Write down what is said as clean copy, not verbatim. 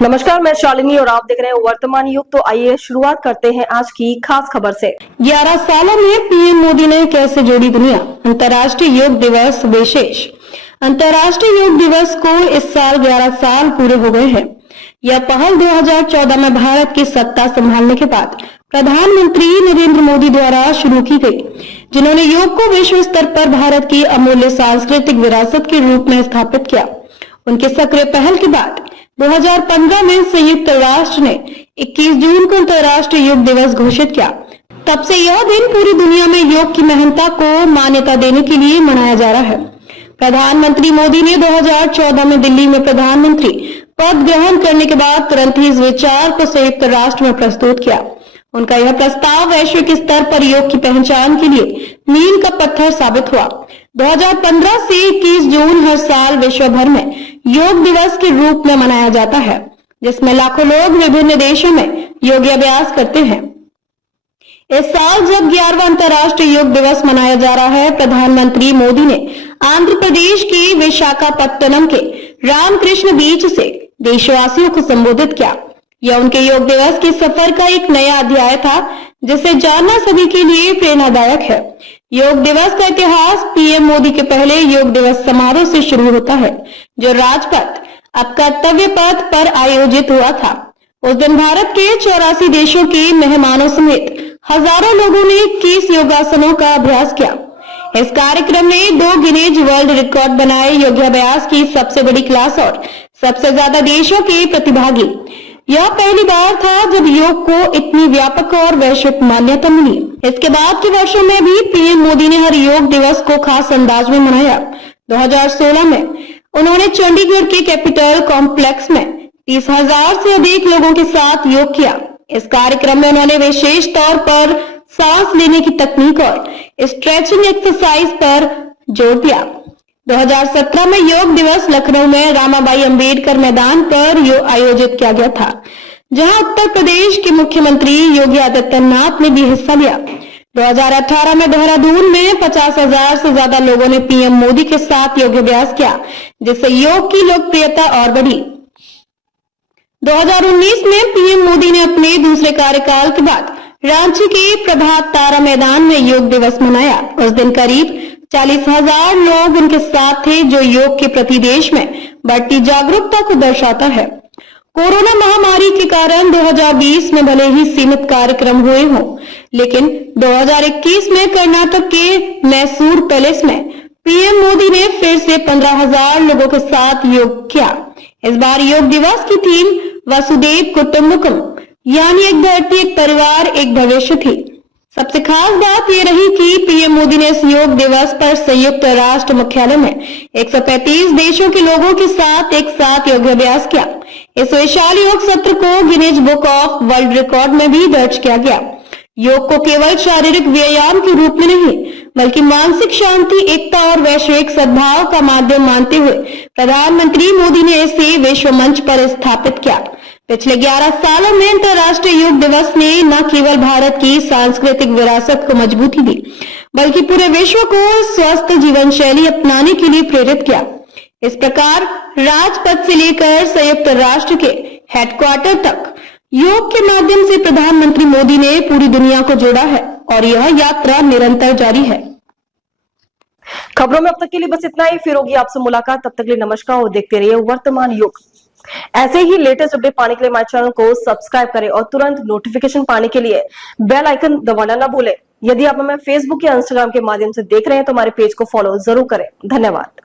नमस्कार, मैं शालिनी और आप देख रहे हैं वर्तमान युग। तो आइए शुरुआत करते हैं आज की खास खबर से। 11 सालों में पीएम मोदी ने कैसे जोड़ी दुनिया। अंतर्राष्ट्रीय योग दिवस विशेष। अंतर्राष्ट्रीय योग दिवस को इस साल 11 साल पूरे हो गए हैं। यह पहल 2014 में भारत की सत्ता संभालने के बाद प्रधानमंत्री नरेंद्र मोदी द्वारा शुरू की गई, जिन्होंने योग को विश्व स्तर पर भारत की अमूल्य सांस्कृतिक विरासत के रूप में स्थापित किया। उनके सक्रिय पहल के बाद 2015 में संयुक्त राष्ट्र ने 21 जून को अंतर्राष्ट्रीय योग दिवस घोषित किया। तब से यह दिन पूरी दुनिया में योग की महानता को मान्यता देने के लिए मनाया जा रहा है। प्रधानमंत्री मोदी ने 2014 में दिल्ली में प्रधानमंत्री पद ग्रहण करने के बाद तुरंत ही इस विचार को संयुक्त राष्ट्र में प्रस्तुत किया। उनका यह प्रस्ताव वैश्विक स्तर पर योग की पहचान के लिए मील का पत्थर साबित हुआ। 2015 से 21 जून हर साल विश्व भर में योग दिवस के रूप में मनाया जाता है, जिसमें लाखों लोग विभिन्न देशों में योग अभ्यास करते हैं। इस साल जब 11वां अंतर्राष्ट्रीय योग दिवस मनाया जा रहा है, प्रधानमंत्री मोदी ने आंध्र प्रदेश के विशाखापट्टनम के रामकृष्ण बीच से देशवासियों को संबोधित किया। यह उनके योग दिवस के सफर का एक नया अध्याय था, जिसे जानना सभी के लिए प्रेरणादायक है। योग दिवस का इतिहास पीएम मोदी के पहले योग दिवस समारोह से शुरू होता है, जो राजपथ अब कर्तव्य पथ पर आयोजित हुआ था। उस दिन भारत के 84 देशों के मेहमानों समेत हजारों लोगों ने 21 योगासनों का अभ्यास किया। इस कार्यक्रम ने 2 गिनीज वर्ल्ड रिकॉर्ड बनाए, योगाभ्यास की सबसे बड़ी क्लास और सबसे ज्यादा देशों के प्रतिभागी। यह पहली बार था जब योग को इतनी व्यापक और वैश्विक मान्यता मिली। इसके बाद के वर्षों में भी पीएम मोदी ने हर योग दिवस को खास अंदाज में मनाया। 2016 में उन्होंने चंडीगढ़ के कैपिटल कॉम्प्लेक्स में 30,000 से अधिक लोगों के साथ योग किया। इस कार्यक्रम में उन्होंने विशेष तौर पर सांस लेने की तकनीक और स्ट्रेचिंग एक्सरसाइज पर जोर दिया। 2017 में योग दिवस लखनऊ में रामाबाई अंबेडकर मैदान पर आयोजित किया गया था, जहां उत्तर प्रदेश के मुख्यमंत्री योगी आदित्यनाथ ने भी हिस्सा लिया। 2018 में देहरादून में 50,000 से ज्यादा लोगों ने पीएम मोदी के साथ योगाभ्यास किया, जिससे योग की लोकप्रियता और बढ़ी। 2019 में पीएम मोदी ने अपने दूसरे कार्यकाल के बाद रांची के प्रभात तारा मैदान में योग दिवस मनाया। उस दिन करीब 40,000 लोग उनके साथ थे, जो योग के प्रति देश में बढ़ती जागरूकता को दर्शाता है। कोरोना महामारी के कारण 2020 में भले ही सीमित कार्यक्रम हुए हों, लेकिन 2021 में कर्नाटक के मैसूर पैलेस में पीएम मोदी ने फिर से 15,000 लोगों के साथ योग किया। इस बार योग दिवस की थीम वसुदेव कुटुंबकम, यानी एक धरती एक परिवार एक भविष्य थी। सबसे खास बात यह रही कि पीएम मोदी ने इस योग दिवस पर संयुक्त राष्ट्र मुख्यालय में 135 देशों के लोगों के साथ एक साथ योगाभ्यास किया। इस विशाल योग सत्र को Guinness book of world record में भी दर्ज किया गया। योग को केवल शारीरिक व्यायाम के रूप में नहीं, बल्कि मानसिक शांति, एकता और वैश्विक सद्भाव का माध्यम मानते हुए प्रधानमंत्री मोदी ने इसे विश्व मंच पर स्थापित किया। पिछले 11 सालों में अंतर्राष्ट्रीय योग दिवस ने न केवल भारत की सांस्कृतिक विरासत को मजबूती दी, बल्कि पूरे विश्व को स्वस्थ जीवन शैली अपनाने के लिए प्रेरित किया। इस प्रकार राजपथ से लेकर संयुक्त राष्ट्र के हेडक्वार्टर तक योग के माध्यम से प्रधानमंत्री मोदी ने पूरी दुनिया को जोड़ा है और यह यात्रा निरंतर जारी है। खबरों में अब तक के लिए बस इतना ही। फिर होगी आपसे मुलाकात, तब तक के लिए नमस्कार और देखते रहिए वर्तमान युग। ऐसे ही लेटेस्ट अपडेट पाने के लिए हमारे चैनल को सब्सक्राइब करें और तुरंत नोटिफिकेशन पाने के लिए बेल आइकन दबाना ना भूलें। यदि आप हमें फेसबुक या इंस्टाग्राम के माध्यम से देख रहे हैं तो हमारे पेज को फॉलो जरूर करें। धन्यवाद।